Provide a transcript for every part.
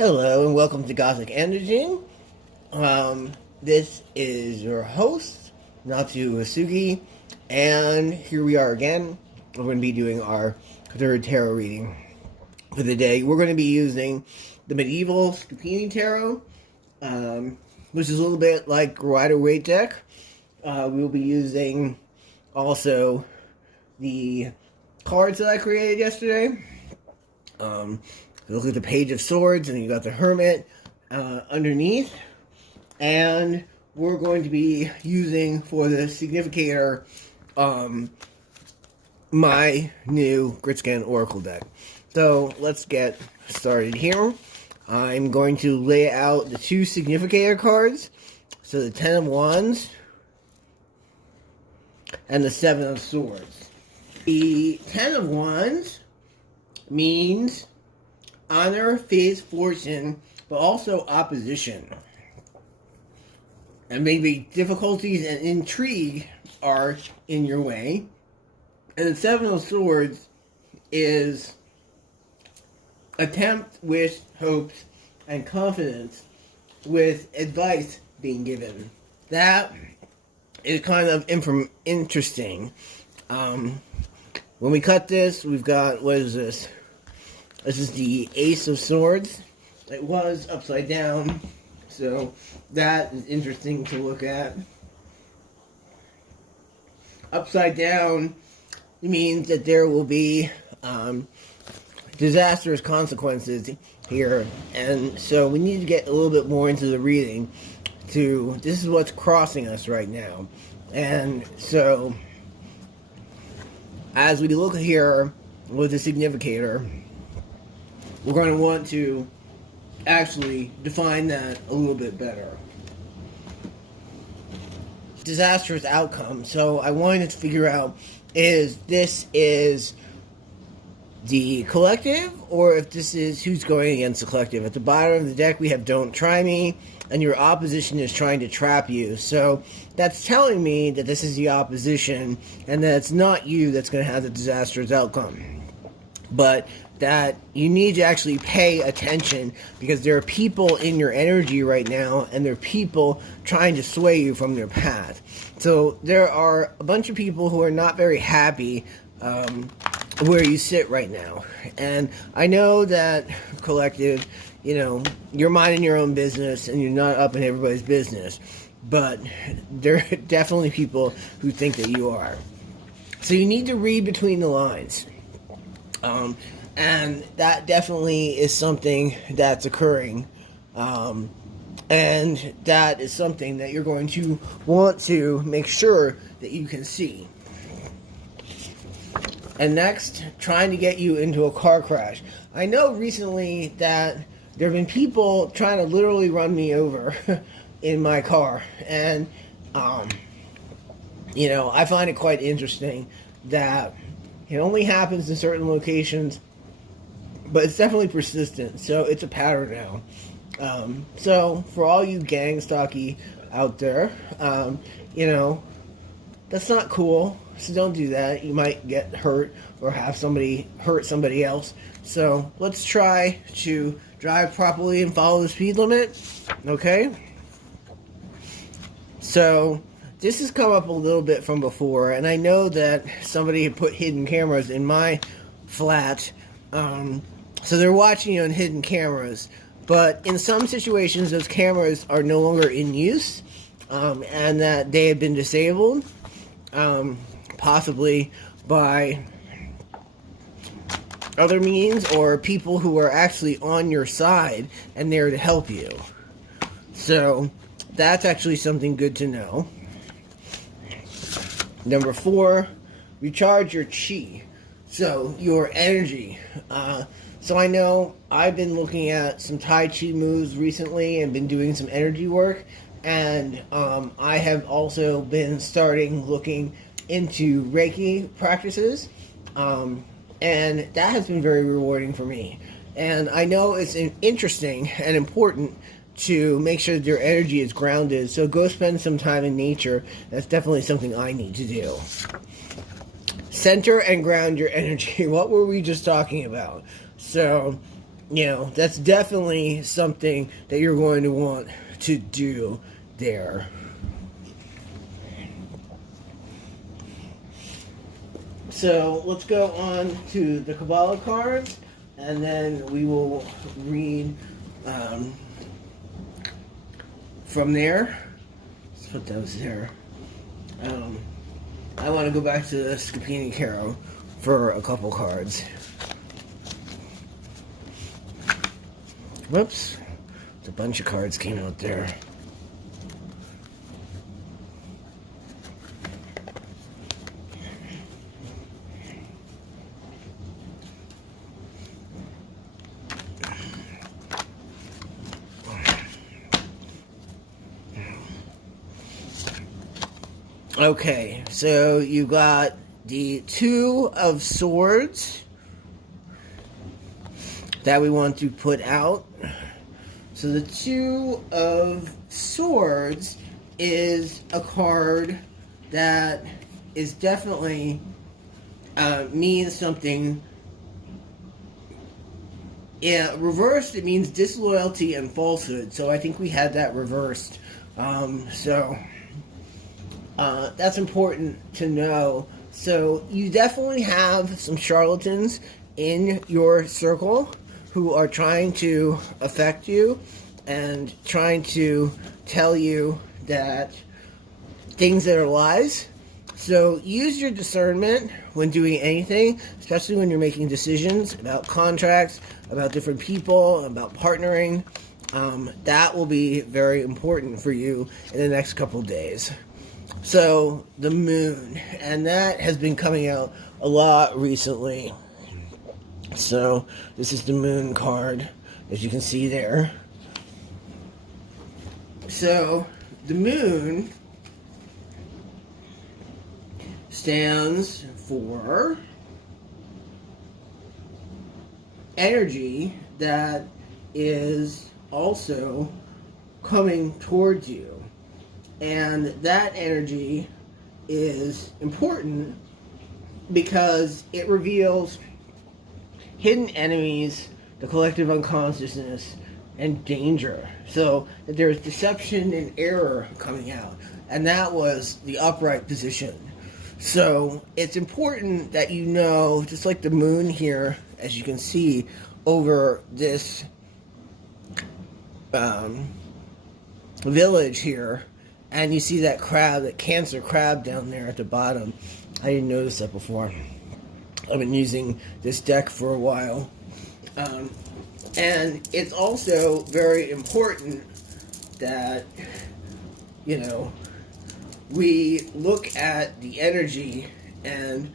Hello and welcome to Gothic androgyn. This is your host, Natsuya, and here we are again. We're going to be doing our third tarot reading for the day. We're going to be using the medieval Scupini tarot, which is a little bit like Rider-Waite deck. We'll be using also the cards that I created yesterday. Look at the Page of Swords, and you got the Hermit underneath. And we're going to be using for the significator my new Gritscan Oracle deck. So let's get started here. I'm going to lay out the two significator cards. So the Ten of Wands and the Seven of Swords. The Ten of Wands means honor, faith, fortune, but also opposition. And maybe difficulties and intrigue are in your way. And the Seven of Swords is attempt, wish, hopes, and confidence with advice being given. That is kind of interesting. When we cut this, we've got, what is this? This is the Ace of Swords. It was upside down, so that is interesting to look at. Upside down means that there will be disastrous consequences here, and so we need to get a little bit more into the reading. This is what's crossing us right now, and so as we look here with the significator, we're going to want to actually define that a little bit better. Disastrous outcome. So I wanted to figure out, is this the collective, or if this is who's going against the collective. At the bottom of the deck we have Don't Try Me, and your opposition is trying to trap you. So that's telling me that this is the opposition, and that it's not you that's going to have the disastrous outcome. But that you need to actually pay attention, because there are people in your energy right now, and there are people trying to sway you from their path. So there are a bunch of people who are not very happy where you sit right now. And I know that collective, you're minding your own business and you're not up in everybody's business, but there are definitely people who think that you are. So you need to read between the lines. And that definitely is something that's occurring. And that is something that you're going to want to make sure that you can see. And next, trying to get you into a car crash. I know recently that there have been people trying to literally run me over in my car. And, I find it quite interesting that it only happens in certain locations, but it's definitely persistent, so it's a pattern now. So for all you gang stalky out there, that's not cool, so don't do that. You might get hurt or have somebody hurt somebody else. So let's try to drive properly and follow the speed limit, okay? So this has come up a little bit from before, and I know that somebody had put hidden cameras in my flat, so they're watching you on hidden cameras. But in some situations, those cameras are no longer in use, and that they have been disabled, possibly by other means, or people who are actually on your side and there to help you. So that's actually something good to know. Number 4, recharge your chi. So your energy. So I know I've been looking at some Tai Chi moves recently and been doing some energy work. And I have also been looking into Reiki practices. And that has been very rewarding for me. And I know it's interesting and important to make sure that your energy is grounded. So go spend some time in nature. That's definitely something I need to do. Center and ground your energy. What were we just talking about? So you know, that's definitely something that you're going to want to do there. So let's go on to the Kabbalah cards, and then we will read from there. Let's put those there. I want to go back to the Scapini Caro for a couple cards. Whoops. A bunch of cards came out there. Okay, so you got the Two of Swords that we want to put out. So the Two of Swords is a card that is definitely means something. Yeah, reversed, it means disloyalty and falsehood. So I think we had that reversed. That's important to know. So you definitely have some charlatans in your circle who are trying to affect you and trying to tell you that things that are lies. So use your discernment when doing anything, especially when you're making decisions about contracts, about different people, about partnering. That will be very important for you in the next couple days. So, the moon, and that has been coming out a lot recently. So, this is the moon card, as you can see there. So, the moon stands for energy that is also coming towards you. And that energy is important because it reveals hidden enemies, the collective unconsciousness, and danger. So that there's deception and error coming out. And that was the upright position. So it's important that you know, just like the moon here, as you can see over this village here, and you see that crab, that cancer crab down there at the bottom. I didn't notice that before. I've been using this deck for a while. And it's also very important that, you know, we look at the energy, and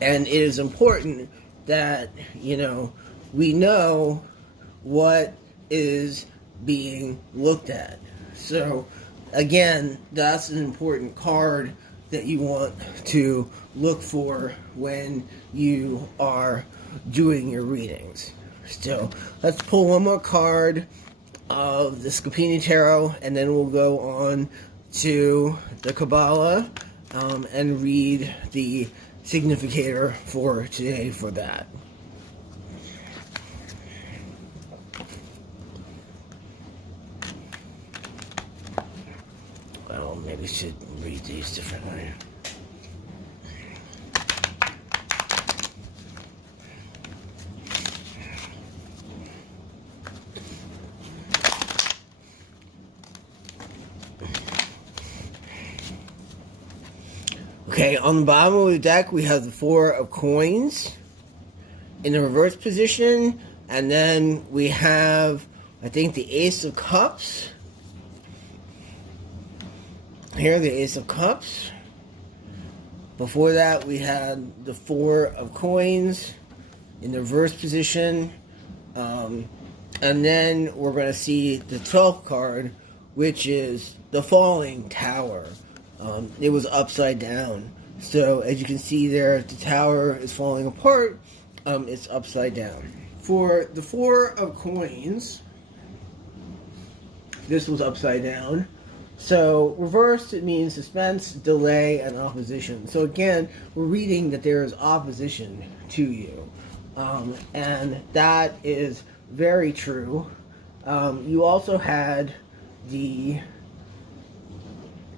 it is important that, you know, we know what is being looked at. So, again, that's an important card that you want to look for when you are doing your readings. So, let's pull one more card of the Scapini Tarot, and then we'll go on to the Kabbalah and read the significator for today for that. Well, maybe we should read these differently. Okay, on the bottom of the deck, we have the Four of Coins in the reverse position, and then we have, I think, the Ace of Cups. Here, the Ace of Cups. Before that, we had the Four of Coins in the reverse position. And then we're going to see the 12th card, which is the Falling Tower. It was upside down. So, as you can see there, the tower is falling apart. It's upside down. For the Four of Coins, this was upside down. So, reversed, it means suspense, delay, and opposition. So, again, we're reading that there is opposition to you. And that is very true. You also had the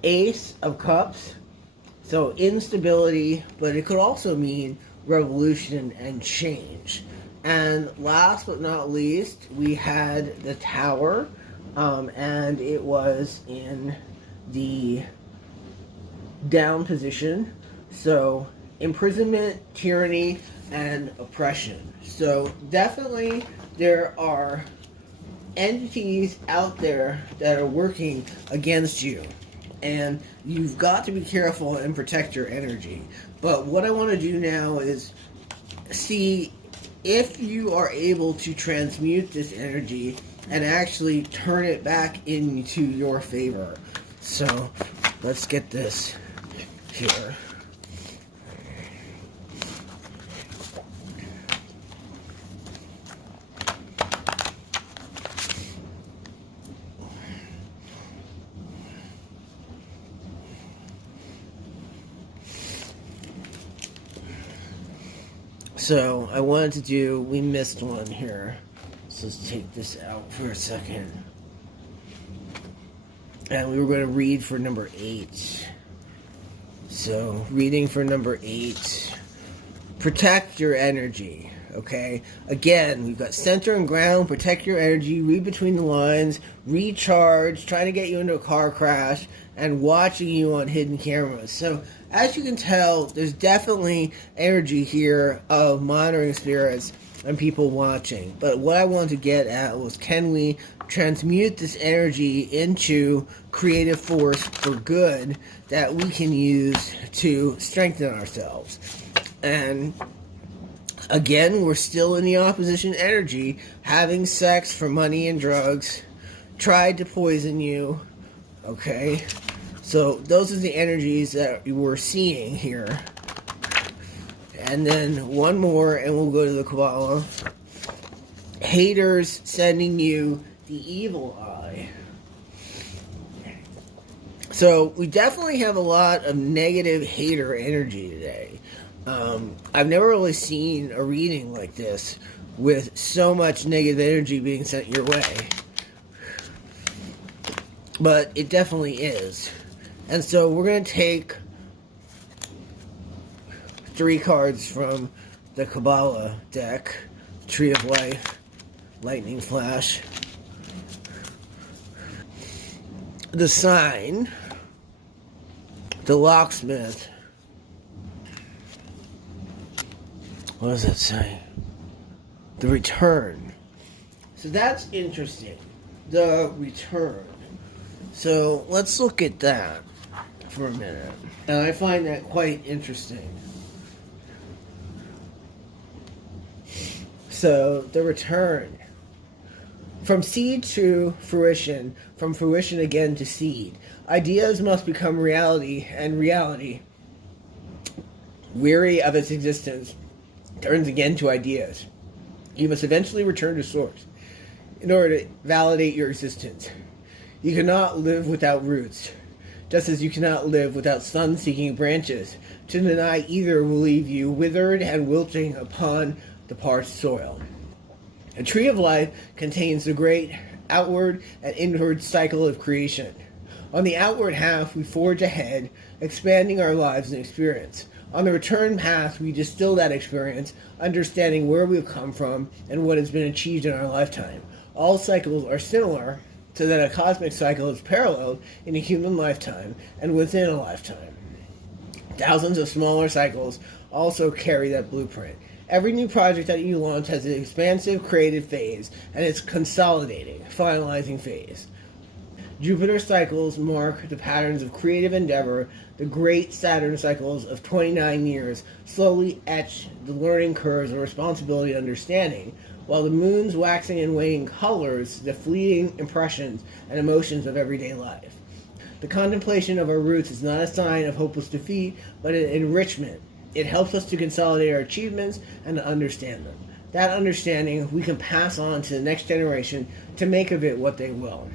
Ace of Cups, so instability, but it could also mean revolution and change. And last but not least, we had the Tower, and it was in the down position. So imprisonment, tyranny, and oppression. So definitely there are entities out there that are working against you. And you've got to be careful and protect your energy. But what I want to do now is see if you are able to transmute this energy and actually turn it back into your favor. So let's get this here. So I wanted to do, we missed one here. So let's take this out for a second. And we were going to read for number 8. So reading for number 8. Protect your energy. Okay? Again, we've got center and ground, protect your energy, read between the lines, recharge, trying to get you into a car crash, and watching you on hidden cameras. So as you can tell, there's definitely energy here of monitoring spirits and people watching. But what I wanted to get at was, can we transmute this energy into creative force for good that we can use to strengthen ourselves? And again, we're still in the opposition energy, having sex for money and drugs, tried to poison you, okay? So those are the energies that we're seeing here. And then one more and we'll go to the Kabbalah. Haters sending you the evil eye. So we definitely have a lot of negative hater energy today. I've never really seen a reading like this with so much negative energy being sent your way. But it definitely is. And so we're going to take 3 cards from the Kabbalah deck. Tree of Life, Lightning Flash, the Sign, the Locksmith. What does that say? The Return. So that's interesting. The Return. So let's look at that for a minute. And I find that quite interesting. So, the return. From seed to fruition, from fruition again to seed. Ideas must become reality, and reality, weary of its existence, turns again to ideas. You must eventually return to source in order to validate your existence. You cannot live without roots, just as you cannot live without sun-seeking branches. To deny either will leave you withered and wilting upon the parched soil. A tree of life contains the great outward and inward cycle of creation. On the outward half, we forge ahead, expanding our lives and experience. On the return path, we distill that experience, understanding where we've come from and what has been achieved in our lifetime. All cycles are similar, so that a cosmic cycle is paralleled in a human lifetime and within a lifetime. Thousands of smaller cycles also carry that blueprint. Every new project that you launch has an expansive creative phase, and its consolidating, finalizing phase. Jupiter cycles mark the patterns of creative endeavor. The great Saturn cycles of 29 years slowly etch the learning curves of responsibility and understanding, while the moon's waxing and waning colors the fleeting impressions and emotions of everyday life. The contemplation of our roots is not a sign of hopeless defeat, but an enrichment. It helps us to consolidate our achievements and to understand them. That understanding we can pass on to the next generation to make of it what they will.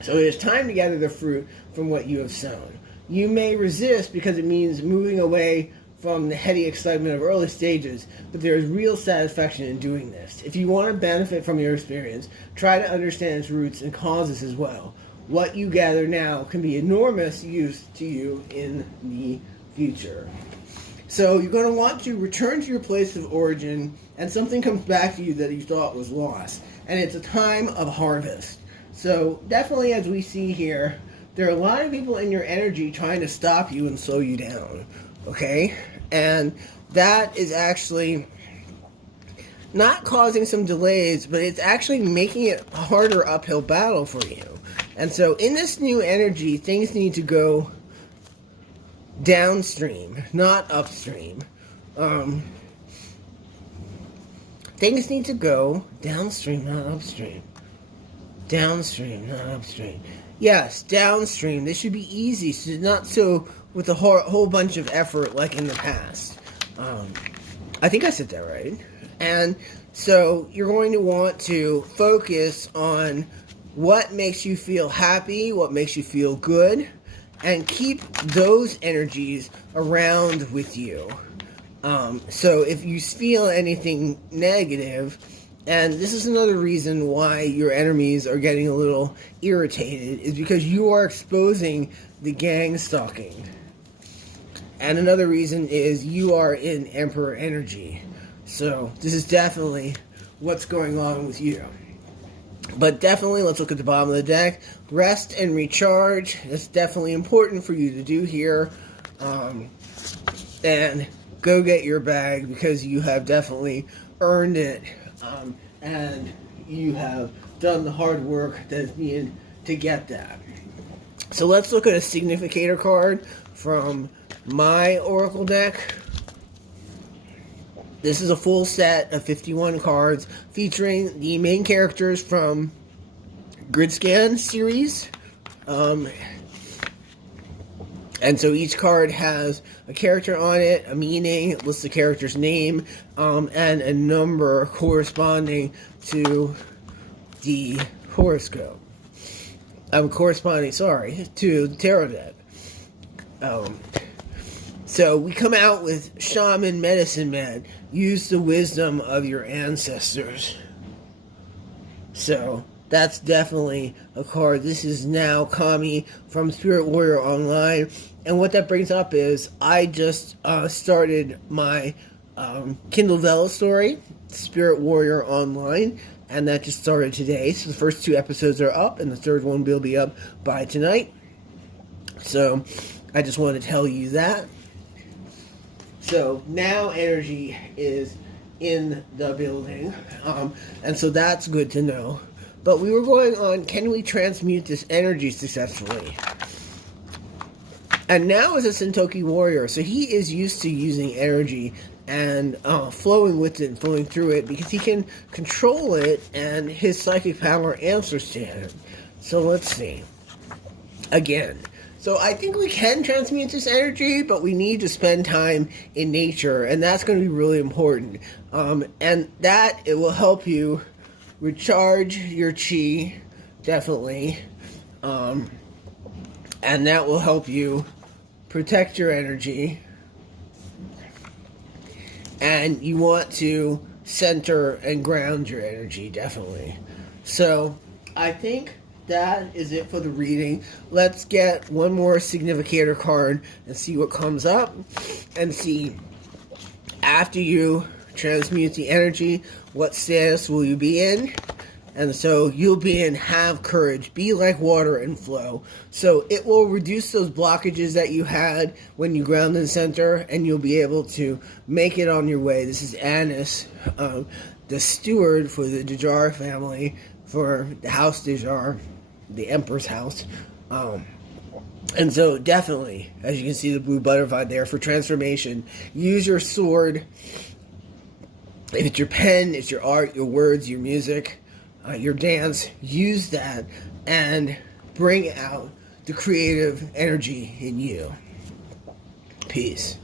So it is time to gather the fruit from what you have sown. You may resist because it means moving away from the heady excitement of early stages, but there is real satisfaction in doing this. If you want to benefit from your experience, try to understand its roots and causes as well. What you gather now can be enormous use to you in the future. So you're going to want to return to your place of origin, and something comes back to you that you thought was lost. And it's a time of harvest. So definitely, as we see here, there are a lot of people in your energy trying to stop you and slow you down. Okay? And that is actually not causing some delays, but it's actually making it a harder uphill battle for you. And so in this new energy, things need to go downstream, not upstream. Things need to go downstream, not upstream. Downstream, not upstream. Yes, downstream. This should be easy, so not so with a whole bunch of effort like in the past. I think I said that right. And so you're going to want to focus on what makes you feel happy, what makes you feel good, and keep those energies around with you. So if you feel anything negative, and this is another reason why your enemies are getting a little irritated, is because you are exposing the gang stalking. And another reason is you are in Emperor energy. So this is definitely what's going on with you. But definitely, let's look at the bottom of the deck. Rest and recharge. That's definitely important for you to do here. And go get your bag, because you have definitely earned it. And you have done the hard work that is needed to get that. So let's look at a significator card from my Oracle deck. This is a full set of 51 cards featuring the main characters from Gridscan series. And so each card has a character on it, a meaning, it lists the character's name, and a number corresponding to the horoscope. To the tarot deck. So we come out with Shaman Medicine Man. Use the wisdom of your ancestors. So that's definitely a card. This is now Kami from Spirit Warrior Online. And what that brings up is I just started my Kindle Vella story, Spirit Warrior Online. And that just started today. So the first 2 episodes are up, and the third one will be up by tonight. So I just wanted to tell you that. So now energy is in the building, and so that's good to know. But we were going on, can we transmute this energy successfully? And now is a Sentoki warrior, so he is used to using energy and flowing with it and flowing through it, because he can control it, and his psychic power answers to him. So let's see. Again. So I think we can transmute this energy, but we need to spend time in nature, and that's going to be really important. And that, it will help you recharge your chi, definitely. And that will help you protect your energy. And you want to center and ground your energy, definitely. So I think that is it for the reading. Let's get one more significator card and see what comes up, and see, after you transmute the energy, what status will you be in. And so you'll be in have courage, be like water and flow. So it will reduce those blockages that you had when you ground and center, and you'll be able to make it on your way. This is Anis, the steward for the Dejar family, for the House Dejar, the Emperor's house. And so definitely, as you can see the blue butterfly there, for transformation, use your sword. If it's your pen, it's your art, your words, your music, your dance, use that and bring out the creative energy in you. Peace.